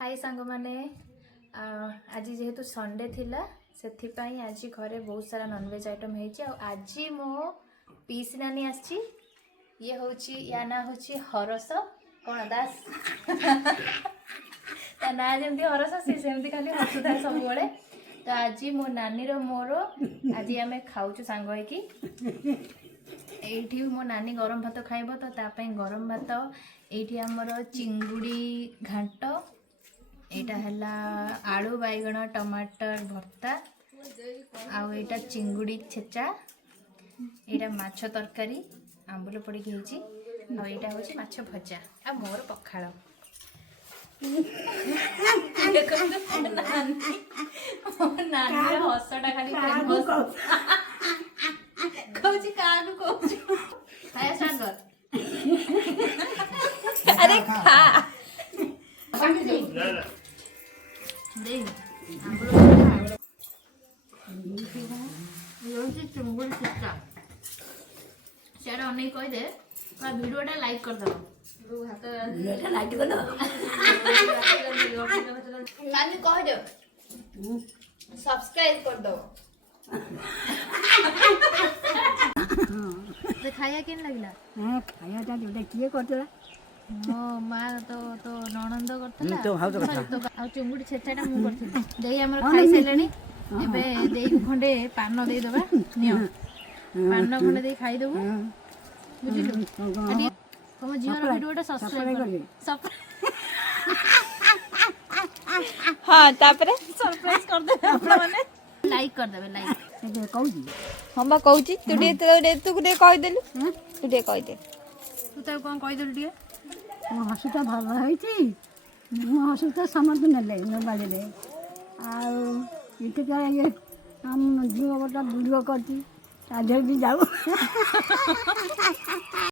हाय सांग माने आज जेहेतु संडे थिला सेथिपाई आज घरे बहुत सारा नॉनवेज आइटम है आज मो पीसी नानी आसी ये होची या ना होची हरस कौन दास ता ना जमती हरस से सेमती खाली हसुथा सब बळे तो आज मो नानी रो मोर आज आमे खाउछु सांग है कि एठी मो नानी गरम भात खाइबो तो ता पई गरम भात एठी हमर चिंगुड़ी घांट एटा हला आलू बैगण टमाटर भर्ता आउ एटा चिंगुड़ी छेचा एटा माछ तरकारी आंबुल पड़ी होची आ एटा होची माछ भजा आ मोर पखाळ नानी हसटा खाली कहूची कागु कहूची खाया सांगर अरे खा दे चिंगुड़ी छेचा सेटा अनेक कह दे वीडियोटा लाइक कर दो नानी कह दो सब्सक्राइब कर दो खाया केन लगला हां खाया ता जोटा किए करतला मो माँ तो ननंद करतला तो हाउ तो कथा तो आ चिंगुड़ी छेचाटा मु करथि देई हमर खाई सेलेनी एबे देई खंडे पान देई दबा नियो पान खंडे देई खाई देबो बुझिलु अडी तम जीवन वीडियोटा सब्सक्राइब कर हां तापरे सरप्राइज कर दे आपण माने लाइक कर देबे लाइक एबे कहूजी हम बा कहूची तू कह देलु तू कह दे तू तो कोन कहि देलु टिके मो हसुता भल होईची मो हसुता समझ नेले मोबाइल आ इते का ये हम जीव गोटा वीडियो करती आधे भी जाऊ